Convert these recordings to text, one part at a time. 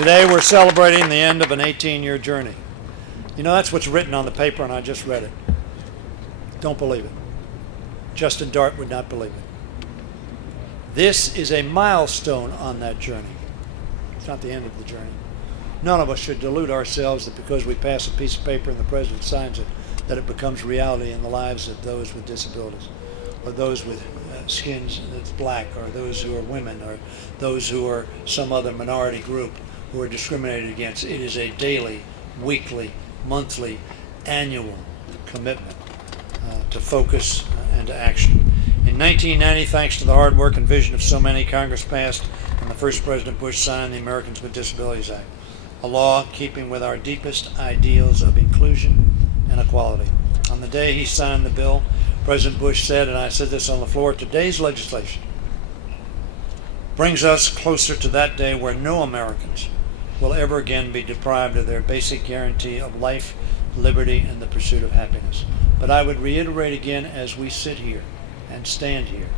Today we're celebrating the end of an 18-year journey. You know, that's what's written on the paper, and I just read it. Don't believe it. Justin Dart would not believe it. This is a milestone on that journey. It's not the end of the journey. None of us should delude ourselves that because we pass a piece of paper and the president signs it, that it becomes reality in the lives of those with disabilities, or those with skins that's black, or those who are women, or those who are some other minority group who are discriminated against. It is a daily, weekly, monthly, annual commitment to focus and to action. In 1990, thanks to the hard work and vision of so many, Congress passed and the first President Bush signed the Americans with Disabilities Act, a law keeping with our deepest ideals of inclusion and equality. On the day he signed the bill, President Bush said, and I said this on the floor, today's legislation brings us closer to that day where no Americans will ever again be deprived of their basic guarantee of life, liberty, and the pursuit of happiness. But I would reiterate again as we sit here and stand here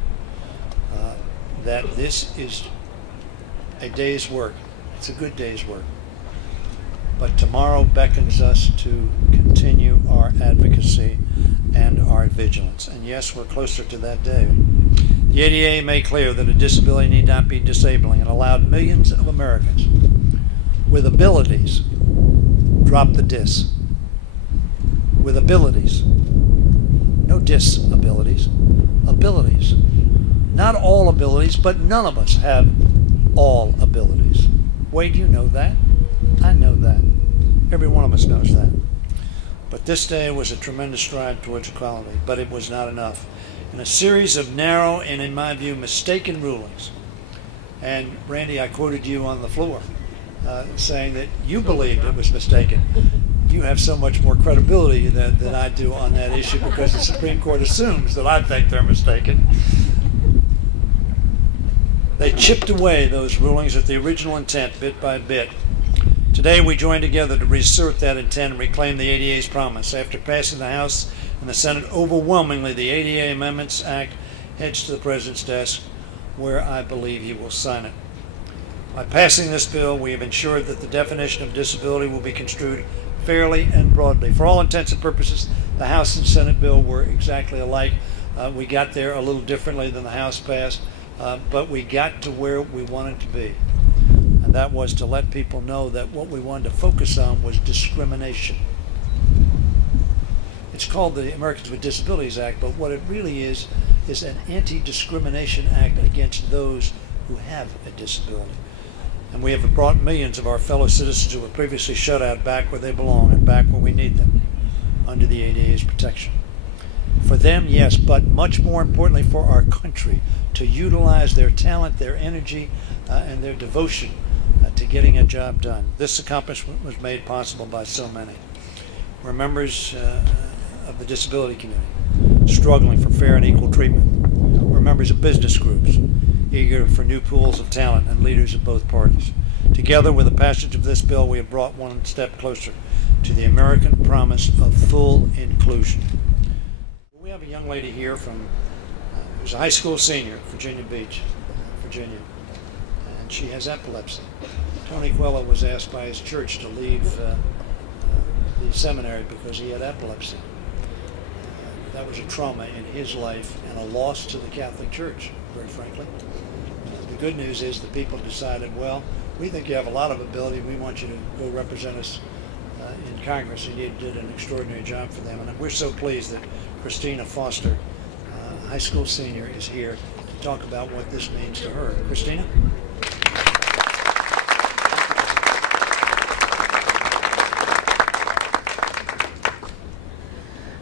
that this is a day's work. It's a good day's work. But tomorrow beckons us to continue our advocacy and our vigilance. And yes, we're closer to that day. The ADA made clear that a disability need not be disabling and allowed millions of Americans with abilities, drop the dis, with abilities, no disabilities, abilities. Not all abilities, but none of us have all abilities. Wade, you know that. I know that. Every one of us knows that. But this day was a tremendous stride towards equality, but it was not enough. In a series of narrow and, in my view, mistaken rulings, and Randy, I quoted you on the floor, saying that you believed it was mistaken. You have so much more credibility than I do on that issue because the Supreme Court assumes that I think they're mistaken. They chipped away those rulings at the original intent bit by bit. Today we join together to reassert that intent and reclaim the ADA's promise. After passing the House and the Senate overwhelmingly, the ADA Amendments Act heads to the President's desk, where I believe he will sign it. By passing this bill, we have ensured that the definition of disability will be construed fairly and broadly. For all intents and purposes, the House and Senate bill were exactly alike. We got there a little differently than the House passed, but we got to where we wanted to be. And that was to let people know that what we wanted to focus on was discrimination. It's called the Americans with Disabilities Act, but what it really is an anti-discrimination act against those who have a disability. And we have brought millions of our fellow citizens who were previously shut out back where they belong and back where we need them, under the ADA's protection. For them, yes, but much more importantly for our country, to utilize their talent, their energy, and their devotion to getting a job done. This accomplishment was made possible by so many. We're members of the disability community, struggling for fair and equal treatment. We're members of business groups, eager for new pools of talent and leaders of both parties. Together with the passage of this bill, we have brought one step closer to the American promise of full inclusion. We have a young lady here from, who's a high school senior at Virginia Beach, Virginia, and she has epilepsy. Tony Quello was asked by his church to leave the seminary because he had epilepsy. That was a trauma in his life and a loss to the Catholic Church, very frankly. The good news is the people decided, well, we think you have a lot of ability. We want you to go represent us in Congress. And you did an extraordinary job for them. And we're so pleased that Christina Foster, high school senior, is here to talk about what this means to her. Christina?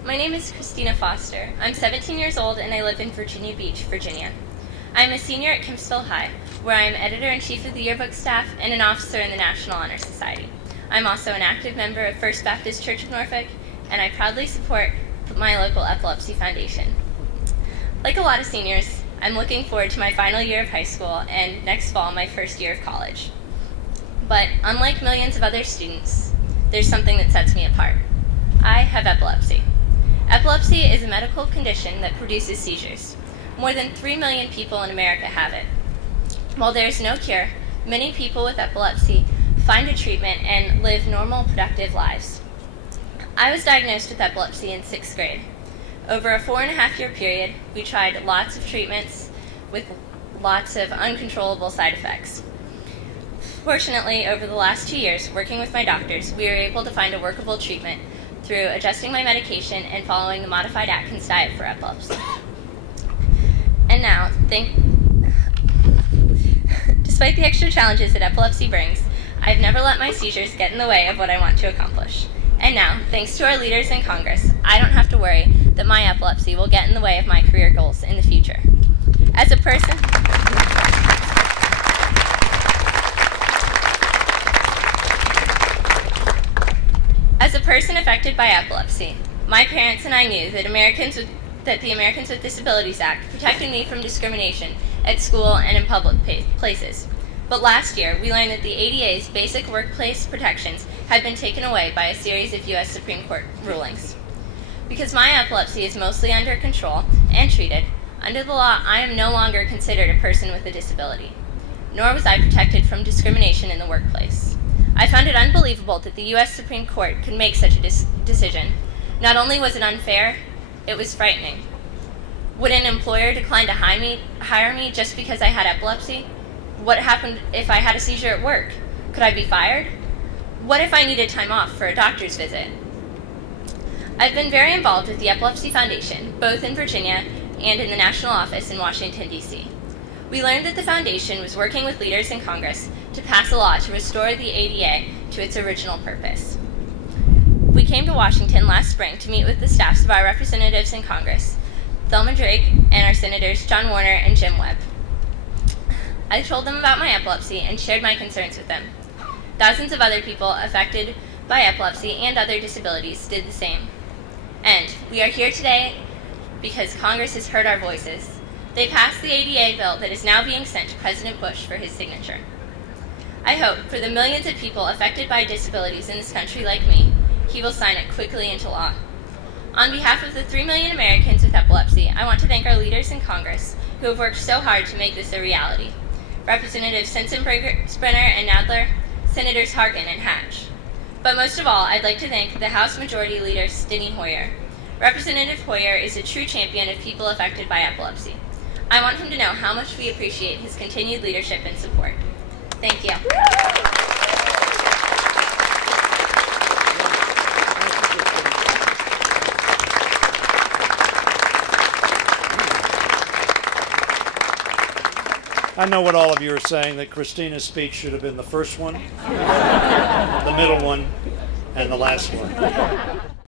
My name is Christina Foster. I'm 17 years old and I live in Virginia Beach, Virginia. I'm a senior at Kempsville High, where I'm editor-in-chief of the yearbook staff and an officer in the National Honor Society. I'm also an active member of First Baptist Church of Norfolk, and I proudly support my local epilepsy foundation. Like a lot of seniors, I'm looking forward to my final year of high school and next fall my first year of college. But unlike millions of other students, there's something that sets me apart. I have epilepsy. Epilepsy is a medical condition that produces seizures. More than 3 million people in America have it. While there is no cure, many people with epilepsy find a treatment, and live normal, productive lives. I was diagnosed with epilepsy in 6th grade. Over a 4.5-year period, we tried lots of treatments with lots of uncontrollable side effects. Fortunately, over the last 2 years, working with my doctors, we were able to find a workable treatment through adjusting my medication and following the modified Atkins diet for epilepsy. And now, despite the extra challenges that epilepsy brings, I've never let my seizures get in the way of what I want to accomplish. And now, thanks to our leaders in Congress, I don't have to worry that my epilepsy will get in the way of my career goals in the future. As a person affected by epilepsy, my parents and I knew that the Americans with Disabilities Act protected me from discrimination at school and in public places. But last year, we learned that the ADA's basic workplace protections had been taken away by a series of U.S. Supreme Court rulings. Because my epilepsy is mostly under control and treated, under the law, I am no longer considered a person with a disability. Nor was I protected from discrimination in the workplace. I found it unbelievable that the U.S. Supreme Court could make such a decision. Not only was it unfair, it was frightening. Would an employer decline to hire me just because I had epilepsy? What happened if I had a seizure at work? Could I be fired? What if I needed time off for a doctor's visit? I've been very involved with the Epilepsy Foundation, both in Virginia and in the national office in Washington, D.C. We learned that the foundation was working with leaders in Congress to pass a law to restore the ADA to its original purpose. We came to Washington last spring to meet with the staffs of our representatives in Congress, Thelma Drake, and our senators John Warner and Jim Webb. I told them about my epilepsy and shared my concerns with them. Thousands of other people affected by epilepsy and other disabilities did the same. And we are here today because Congress has heard our voices. They passed the ADA bill that is now being sent to President Bush for his signature. I hope, for the millions of people affected by disabilities in this country like me, he will sign it quickly into law. On behalf of the 3 million Americans with epilepsy, I want to thank our leaders in Congress who have worked so hard to make this a reality. Representatives Sensenbrenner and Nadler, Senators Harkin and Hatch. But most of all, I'd like to thank the House Majority Leader Steny Hoyer. Representative Hoyer is a true champion of people affected by epilepsy. I want him to know how much we appreciate his continued leadership and support. Thank you. I know what all of you are saying, that Christina's speech should have been the first one, the middle one, and the last one.